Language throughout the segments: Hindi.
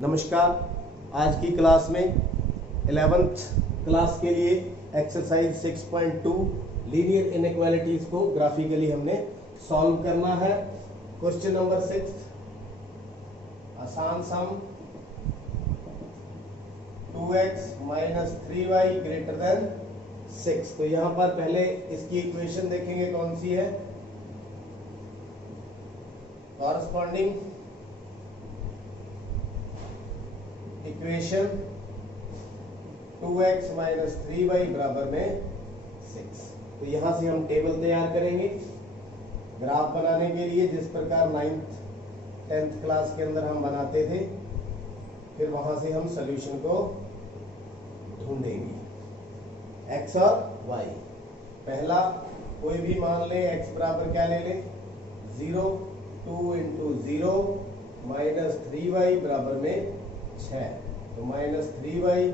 नमस्कार। आज की क्लास में 11th क्लास के लिए एक्सरसाइज 6.2 लीनियर इनइक्वालिटीज को ग्राफिकली हमने सॉल्व करना है। क्वेश्चन नंबर 6, आसान सम 2x minus 3y greater than 6। तो यहां पर पहले इसकी इक्वेशन देखेंगे कौन सी है। Corresponding equation 2x minus 3y बराबर में 6। तो यहां से हम टेबल तैयार करेंगे ग्राफ बनाने के लिए, जिस प्रकार 9th 10th क्लास के अंदर हम बनाते थे। फिर वहां से हम सॉल्यूशन को ढूंढेंगे, x और y। पहला कोई भी मान ले, x बराबर क्या ले ले 0, 2 इंटू 0 माइनस 3y बराबर में 6। तो माइनस 3y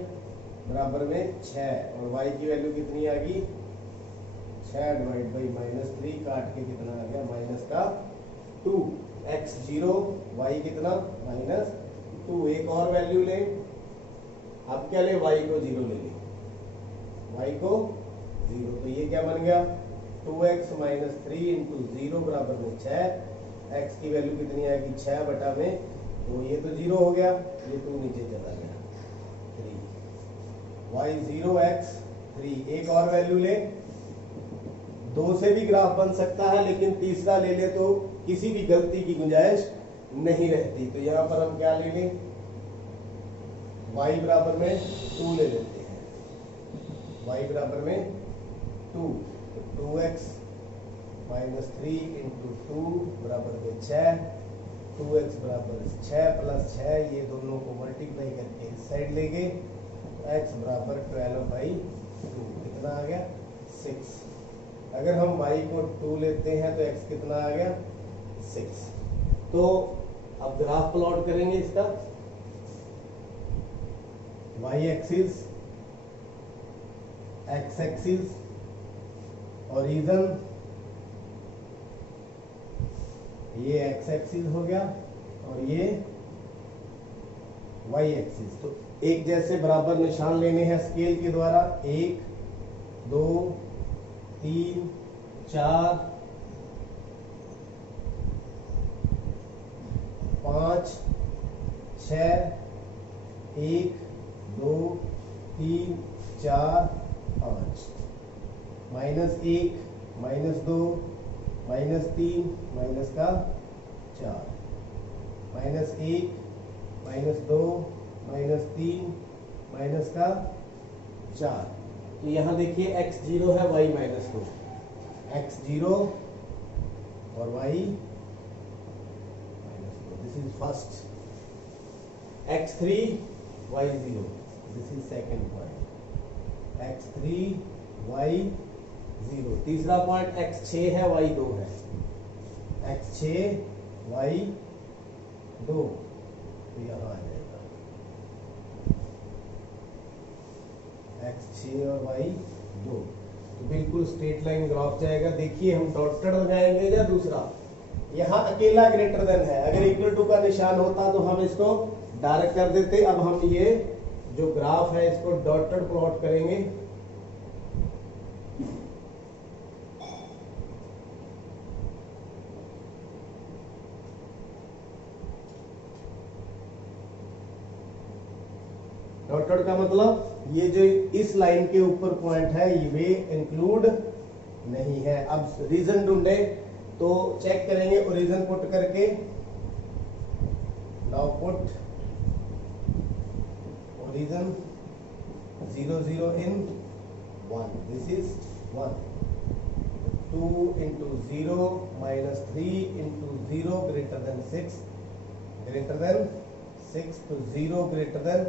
बराबर में 6 और y की वैल्यू कितनी आ गई 6 डिवाइड बाई माइनस 3, काट के कितना आ गया माइनस का 2। x 0, y कितना माइनस 2। एक और वैल्यू ले, अब क्या ले y को 0 ले ले, y को 0। तो ये क्या बन गया 2x माइनस 3 इंटू 0 बराबर में 6। x की वैल्यू कितनी आएगी 6 बटा में, तो ये तो 0 हो गया, ये 2 नीचे चला गया 3। y 0 x 3। एक और वैल्यू ले, 2 से भी ग्राफ बन सकता है, लेकिन तीसरा ले ले तो किसी भी गलती की गुंजाइश नहीं रहती। तो यहां पर हम क्या ले लें, y बराबर में 2 ले लेते हैं। y बराबर में 2, तो 2x माइनस 3 इंटू 2 बराबर में 6। 2x बराबर 6 प्लस 6, ये दोनों को मल्टीप्लाई करके इस साइड ले गए, x बराबर 12/2। कितना आ गया 6। अगर हम y को 2 लेते हैं तो x कितना आ गया 6। तो अब ग्राफ प्लॉट करेंगे इसका। y axis, x axis, origin, ये x एक्सिस हो गया और ये y एक्सिस। तो एक जैसे बराबर निशान लेने हैं स्केल के द्वारा। 1 2 3 4 5 6 1 2 3 4 5। -1 -2 -3 माइनस का 4, -1 -2 -3 माइनस का 4। तो यहां देखिए x 0 है, y -2। x 0 और y -2, this is first. x 3 y 0, this is second point. x 3 y 0। तीसरा पॉइंट x 6 है, y 2 है। x 6 y 2, तो यहां आ जाएगा x 6 और y 2। तो बिल्कुल स्ट्रेट लाइन ग्राफ जाएगा। देखिए हम डॉटेड लगाएंगे या दूसरा, यहाँ अकेला ग्रेटर देन है। अगर इक्वल टू का निशान होता तो हम इसको डायरेक्ट कर देते। अब हम ये जो ग्राफ है इसको डॉटेड प्लॉट करेंगे। डॉटेड का मतलब ये जो इस लाइन के ऊपर पॉइंट है ये वे इंक्लूड नहीं है। अब रीजन ढूंढे तो चेक करेंगे ओरिजिन पुट करके। Now put origin 0 0 in 1, this is 1। 2 into 0 minus 3 into 0 greater than 6, greater than 6, तो 0 ग्रेटर देन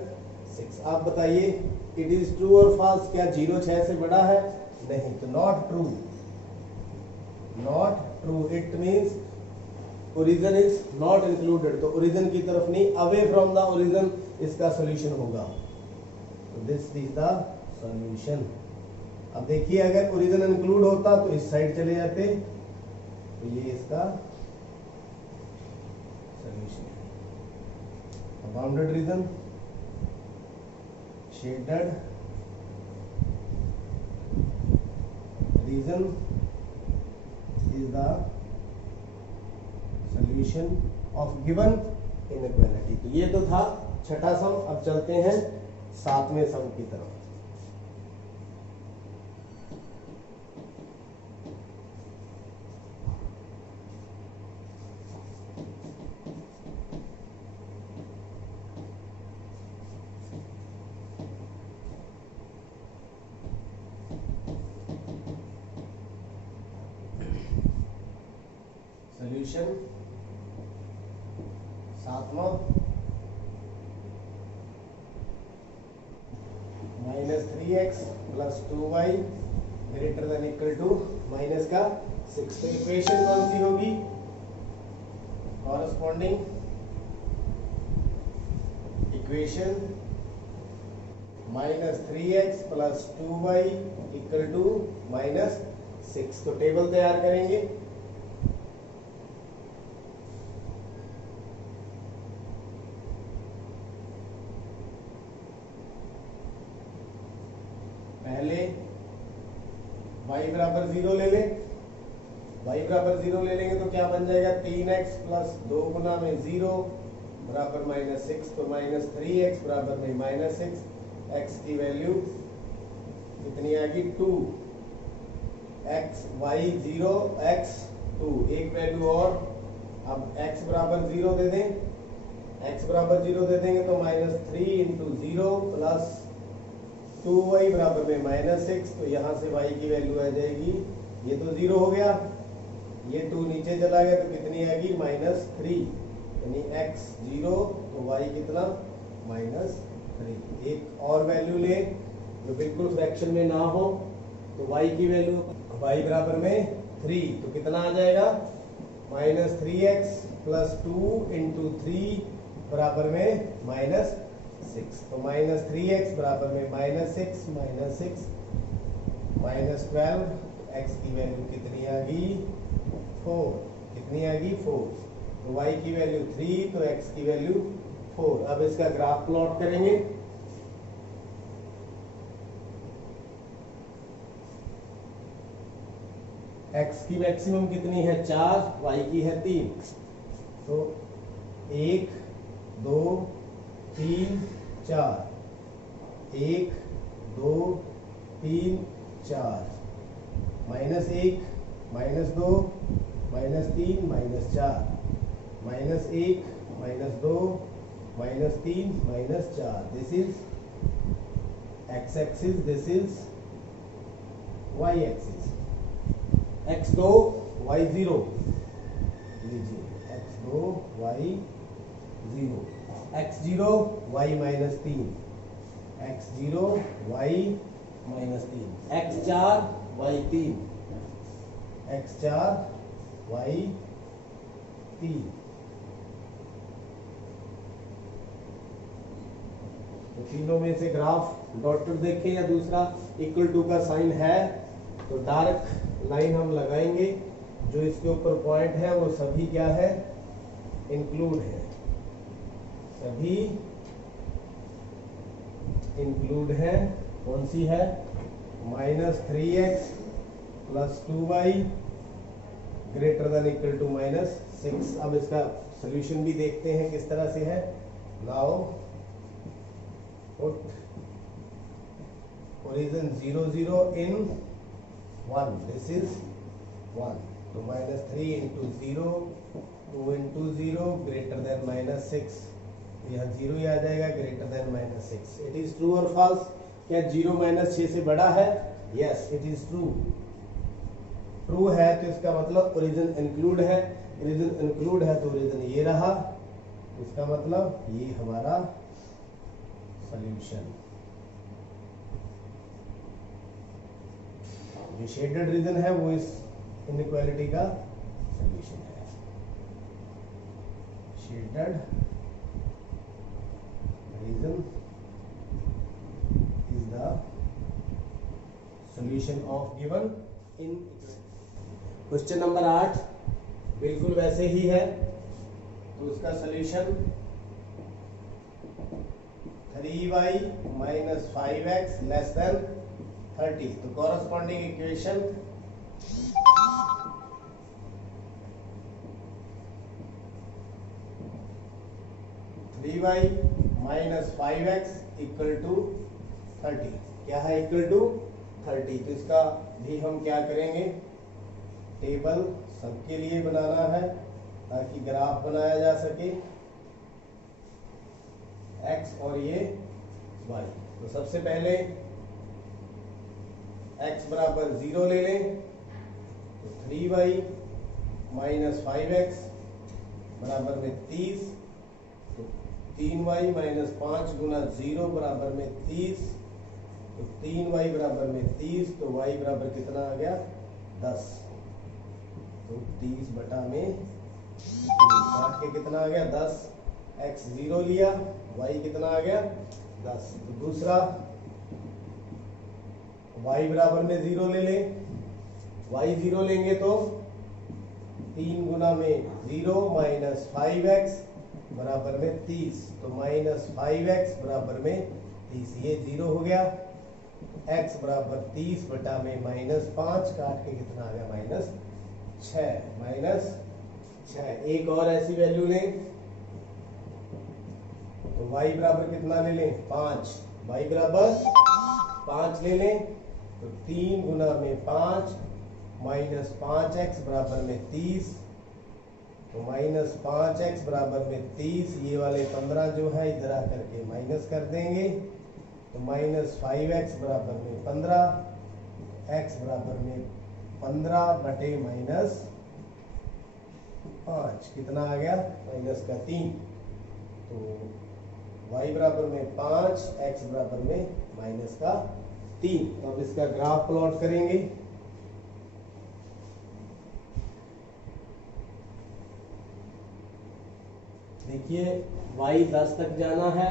6। आप बताइए इट इज ट्रू और फॉल्स। क्या 0 6 से बड़ा है? नहीं, तो not true, not true. It means origin is not included. तो ओरिजिन की तरफ नहीं, अवे फ्रॉम द ओरिजिन इसका सॉल्यूशन होगा। तो दिस इज द सॉल्यूशन। अब देखिए अगर ओरिजिन इंक्लूड होता तो इस साइड चले जाते, तो ये इसका सॉल्यूशन है। Bounded reason, shaded region is the solution of given inequality. तो ये तो था छठा सम। अब चलते हैं सातवें सम की तरफ। सॉल्यूशन सातवां, -3x + 2y > माइनस का 6। तो इक्वेशन कौन सी होगी? Corresponding equation -3x + 2y = -6। तो टेबल तैयार करेंगे। पहले y = 0 ले लें। y = 0 ले लेंगे तो क्या बन जाएगा? 3x + 2 गुना में 0 बराबर -6। तो -3x बराबर में -6। x की वैल्यू कितनी आ गई? 2। x y 0 x 2, एक वैल्यू और। अब x = 0 दे दें। x = 0 दे देंगे तो -3 × 0 + 2y बराबर में -6। तो यहाँ से y की वैल्यू आ जाएगी, ये तो 0 हो गया, ये 2 नीचे चला गया तो कितनी आएगी? -3। यानी x 0 तो y कितना? -3। एक और वैल्यू ले जो बिल्कुल फ्रैक्शन में ना हो, तो y की वैल्यू y बराबर में 3 तो कितना आ जाएगा? -3x + 2 × 3 बराबर में -6। तो -3x बराबर में -6 -12। x की वैल्यू कितनी आ गई? 4। कितनी आ गई? 4। तो y की वैल्यू 3 तो x की वैल्यू 4। अब इसका ग्राफ प्लॉट करेंगे। x की मैक्सिमम कितनी है? 4, y की है 3। तो 1 2 3 4, 1 2 3 4, -1 -2 -3 -4, -1 -2 -3 -4। This is x axis, this is y axis. x2 y0 लीजिए, x2 y0, x0 y -3, x0 y -3, x4 y3, x4 y3। तो तीनों में से ग्राफ डॉटेड देखें या दूसरा =टू का साइन है तो डार्क लाइन हम लगाएंगे। जो इसके ऊपर पॉइंट है वो सभी क्या है? इंक्लूड है। सभी इंक्लूड है। कौन सी है? -3x + 2y > -6। अब इसका सॉल्यूशन भी देखते हैं किस तरह से है। Now put origin 0 0 in 1, this is 1। तो -3 × 0 2 × 0 > -6। यहाँ 0 ही आ जाएगा, > -6। इट इज ट्रू और फॉल्स? क्या 0 -6 से बड़ा है? Yes, it is true. True है तो इसका मतलब ओरिजिन इंक्लूड है। ओरिजिन इंक्लूड है तो ओरिजिन ये रहा। इसका मतलब ये हमारा सॉल्यूशन। जो शेडेड रीजन है वो इस इनइक्वालिटी का सॉल्यूशन है। Shaded region is the solution of given inequality. Question number 8 बिल्कुल वैसे ही है, तो उसका solution 3y minus 5x less than 30। तो corresponding equation 3y minus 5x equal to 30। क्या है? Equal to 30। तो इसका भी हम क्या करेंगे, टेबल सबके लिए बनाना है ताकि ग्राफ बनाया जा सके, x और ये y। तो सबसे पहले x बराबर 0 ले लें, तो 3y माइनस 5x बराबर में 30। तो 3y माइनस 5 गुना 0 बराबर में 30। तो 3y बराबर में 30। तो y बराबर कितना आ गया? 10। तो 30 बटा में काट के कितना आ गया? 10। x 0 लिया, y कितना आ गया? 10। तो दूसरा y बराबर में 0 ले लें, y 0 लेंगे तो 3 गुना में 0 माइनस 5x बराबर में 30। तो माइनस 5x बराबर में 30, ये 0 हो गया। x बराबर 30 बटा में माइनस 5 काट के कितना आ गया? माइनस 6। माइनस 6। एक और ऐसी वैल्यू लें, तो y बराबर कितना ले लें? 5। y बराबर 5 ले लें, तो 3 गुना में 5 माइनस 5x बराबर में 30। तो माइनस 5x बराबर में 30। ये वाले 15 जो है इधर आकर के माइनस कर देंगे। तो माइनस 5x बराबर में 15, x बराबर में 15 बटे माइनस 5 कितना आ गया? माइनस का 3। तो y बराबर में 5, x बराबर में माइनस का 3। तो अब इसका ग्राफ प्लॉट करेंगे। देखिए y 10 तक जाना है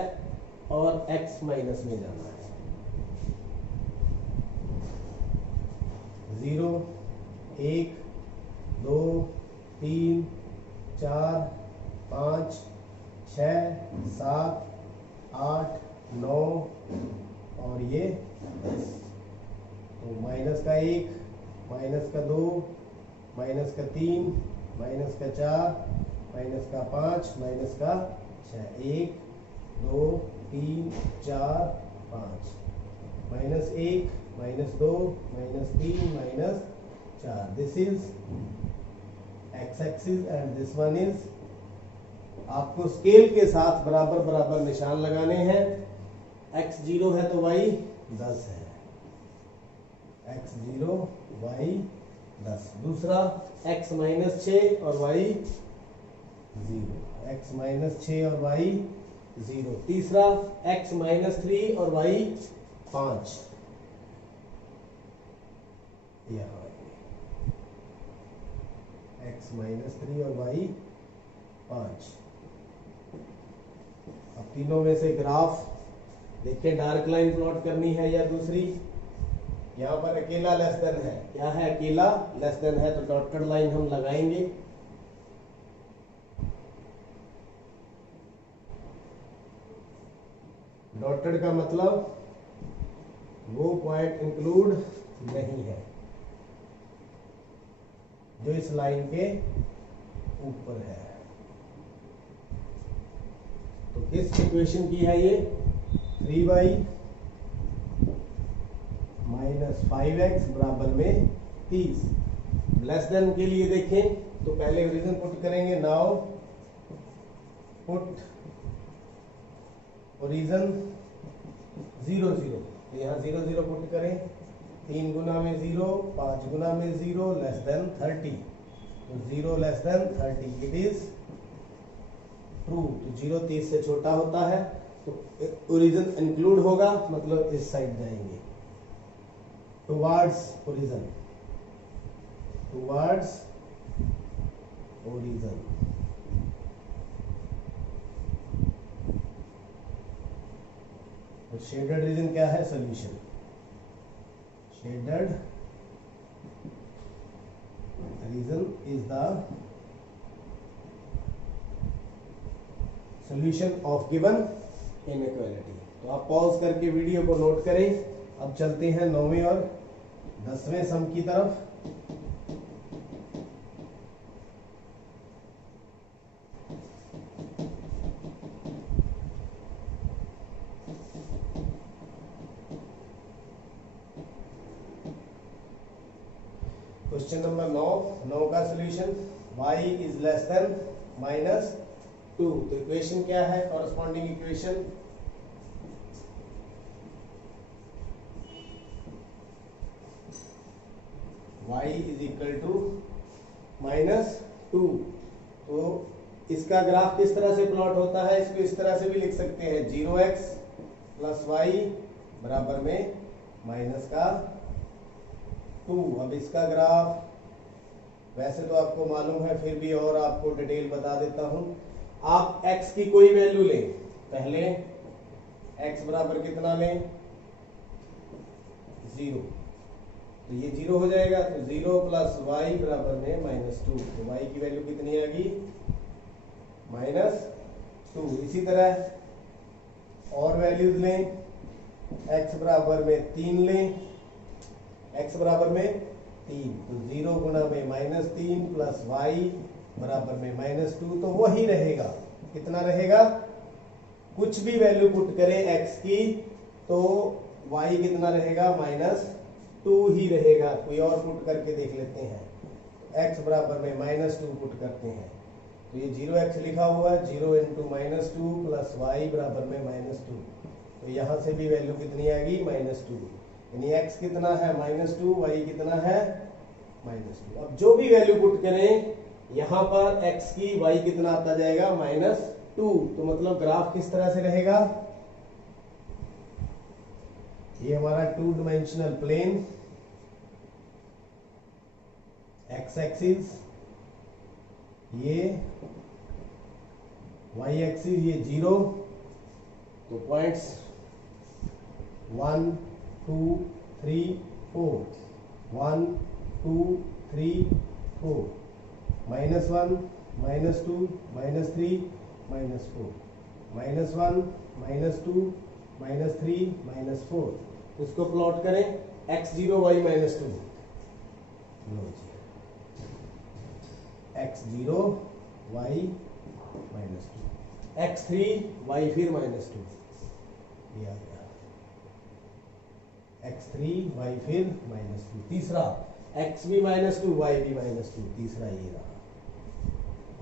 और x माइनस में जाना है। 0, 1, 2, 3, 4, 5, 6, 7, 8, 9 और ये 10। तो माइनस का 1, माइनस का 2, माइनस का 3, माइनस का 4, माइनस का 5, माइनस का 6। 1, 2, 3, 4, 5, minus 1, minus 2, minus 3, minus 4। This is x axis and this one is, आपको स्केल के साथ बराबर बराबर निशान लगाने हैं। x 0 है तो y 10 है, x 0 y 10। दूसरा x माइनस 6 और y 0, x माइनस 6 और y 0। तीसरा x माइनस 3 और y 5। यहाँ x माइनस 3 और y 5। अब तीनों में से ग्राफ देखिए, डार्क लाइन प्लॉट करनी है या दूसरी। यहाँ पर अकेला लेस देन है। क्या है? अकेला लेस देन है, तो डॉटेड लाइन हम लगाएंगे। डॉटेड का मतलब वो पॉइंट इंक्लूड नहीं है जो इस लाइन के ऊपर है। तो किस इक्वेशन की है ये? 3y माइनस 5x बराबर में 30। लेस देन के लिए देखें तो पहले ओरिजिन पुट करेंगे। Now put origin 0 0। तो यहाँ 0 0 पुट करें। 3 गुना में 0, 5 गुना में 0 लेस देन 30। तो 0 less than 30 it is true. तो 0 30 से छोटा होता है, तो ओरिजिन इंक्लूड होगा, मतलब इस साइड जाएंगे टुवर्ड्स ओरिजिन, टुवर्ड्स ओरिजिन। तो शेडेड रीजन क्या है? Solution. Shaded region is the solution of given inequality. तो आप पॉज करके वीडियो को नोट करें। अब चलते हैं 9वें और 10वें सम की तरफ। क्वेश्चन नंबर 9 का solution, y is less than -2। तो इक्वेशन क्या है, corresponding equation y is equal to -2। तो इसका ग्राफ किस तरह से प्लॉट होता है, इसको इस तरह से भी लिख सकते हैं, 0x प्लस वाई बराबर में -2। अब इसका ग्राफ वैसे तो आपको मालूम है, फिर भी और आपको डिटेल बता देता हूं। आप x की कोई वैल्यू लें, पहले x बराबर कितना लें, 0। तो ये 0 हो जाएगा, तो 0 प्लस वाई बराबर में -2। तो y की वैल्यू कितनी आ गई, -2। इसी तरह और वैल्यूज लें, x बराबर में 3 लें, x बराबर में 3, तो 0 गुना में -3 प्लस y बराबर में -2। तो वही रहेगा, कितना रहेगा, कुछ भी वैल्यू पुट करें x की तो y कितना रहेगा, -2 ही रहेगा। कोई और पुट करके देख लेते हैं, x बराबर में -2 पुट करते हैं, तो ये 0x लिखा हुआ है, 0 इंटू -2 प्लस y बराबर में -2। तो यहां से भी वैल्यू कितनी आएगी, -2। यानी x कितना है, -2, y कितना है, -2। अब जो भी वैल्यू पुट करें यहां पर x की, y कितना आता जाएगा, -2। तो मतलब ग्राफ किस तरह से रहेगा, ये हमारा 2 डायमेंशनल प्लेन, x एक्सिस ये, y एक्सिस ये 0। तो पॉइंट्स 1 2 3 4, 1 2 3 4, -1 -2 -3 -4, -1 -2 -3 -4। इसको प्लॉट करें, x0 y -2, x0 y -2, x3 y फिर -2, ये आ गया, x3 y फिर -2। तीसरा x भी -2 y भी -2, तीसरा ये रहा,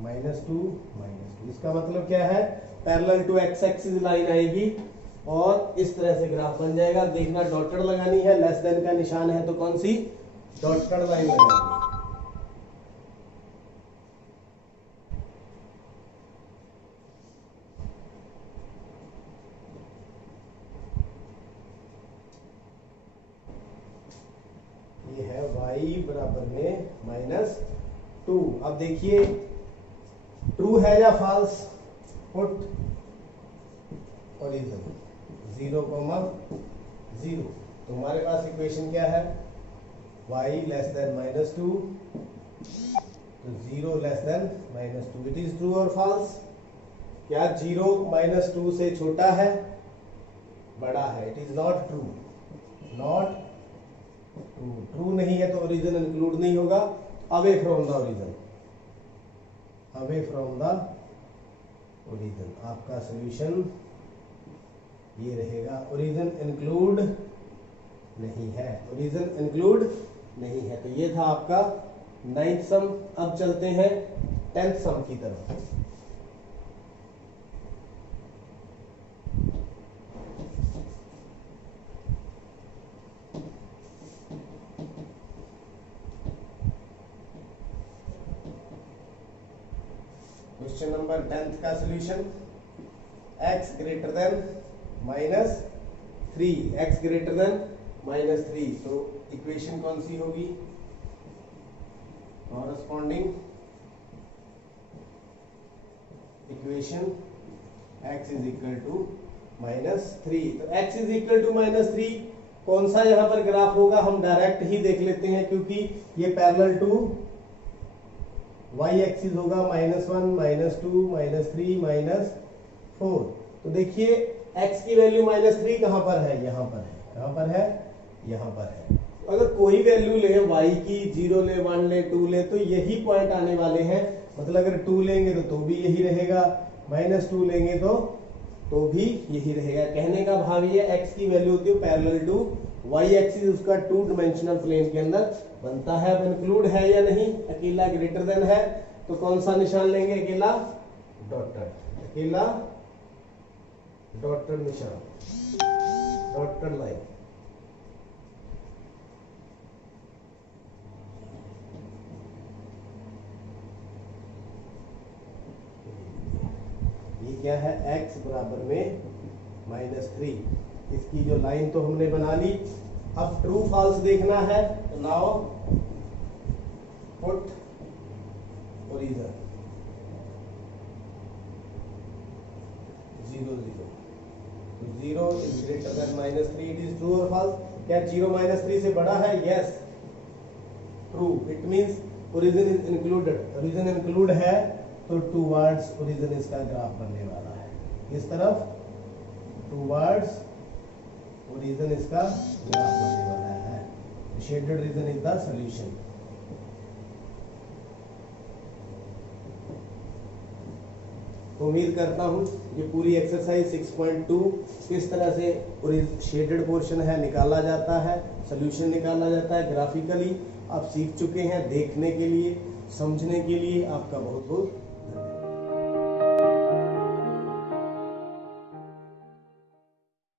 -2 -2। इसका मतलब क्या है, parallel to x axis line आएगी और इस तरह से ग्राफ बन जाएगा। देखना डॉटेड लगानी है, लेस देन का निशान है तो कौन सी, डॉटेड लाइन लगानी। ये है y बराबर में -2। अब देखिए ट्रू है या फॉल्स, पुट ओरिजिन 0, 0। तो हमारे पास इक्वेशन क्या है, y लेस देन -2, तो 0 less than -2। It is true और फॉल्स, क्या 0 -2 से छोटा है, बड़ा है, it is not true, not true नहीं है तो ओरिजिन इंक्लूड नहीं होगा। Away from the origin, away from the origin, आपका सॉल्यूशन ये रहेगा, ओरिजिन इंक्लूड नहीं है, ओरिजिन इंक्लूड नहीं है। तो ये था आपका 9th सम। अब चलते हैं 10th सम की तरफ। क्वेश्चन नंबर 10th का solution, x greater than -3, x greater than -3। तो इक्वेशन कौन सी होगी, corresponding equation x is equal to -3। तो x इज इक्वल टू -3 कौन सा यहां पर ग्राफ होगा, हम डायरेक्ट ही देख लेते हैं, क्योंकि ये पैरेलल टू y एक्सिस होगा, -1 -2 -3 -4। तो देखिए x की वैल्यू -3 कहां पर है, यहां पर है, कहां पर है, यहां पर है। अगर कोई वैल्यू ले y की, 0 ले, 1 ले, 2 ले, तो यही पॉइंट आने वाले हैं। मतलब अगर 2 लेंगे तो भी यही रहेगा, -2 लेंगे तो भी यही रहेगा। कहने का भाव ये x की वैल्यू होती है पैरेलल टू y एक्सिस, उसका 2 डायमेंशनल प्लेन के अंदर बनता है। अब इंक्लूड है या नहीं, अकेला ग्रेटर देन है तो कौन सा निशान लेंगे, अकेला डॉटेड, अकेला डॉटेड निशान, डॉटेड लाइन। ये क्या है, x बराबर में -3, इसकी जो लाइन तो हमने बना ली। अब ट्रू फॉल्स देखना है तो नाउ पुट ओरिजिन 0 0, तो 0 is greater than -3, it is true और फॉल्स। क्या 0 -3 से बड़ा है, yes true, it means origin is included. Origin include है तो टूवर्ड्स ओरिजिन इसका ग्राफ बनने वाला है, इस तरफ टूवर्ड्स ओरिजिन इसका ग्राफ बनने वाला है। Shaded region is the solution. उम्मीद करता हूं ये पूरी एक्सरसाइज 6.2 किस तरह से शेडेड पोर्शन है निकाला जाता है, सॉल्यूशन निकाला जाता है ग्राफिकली, आप सीख चुके हैं। देखने के लिए, समझने के लिए आपका बहुत बहुत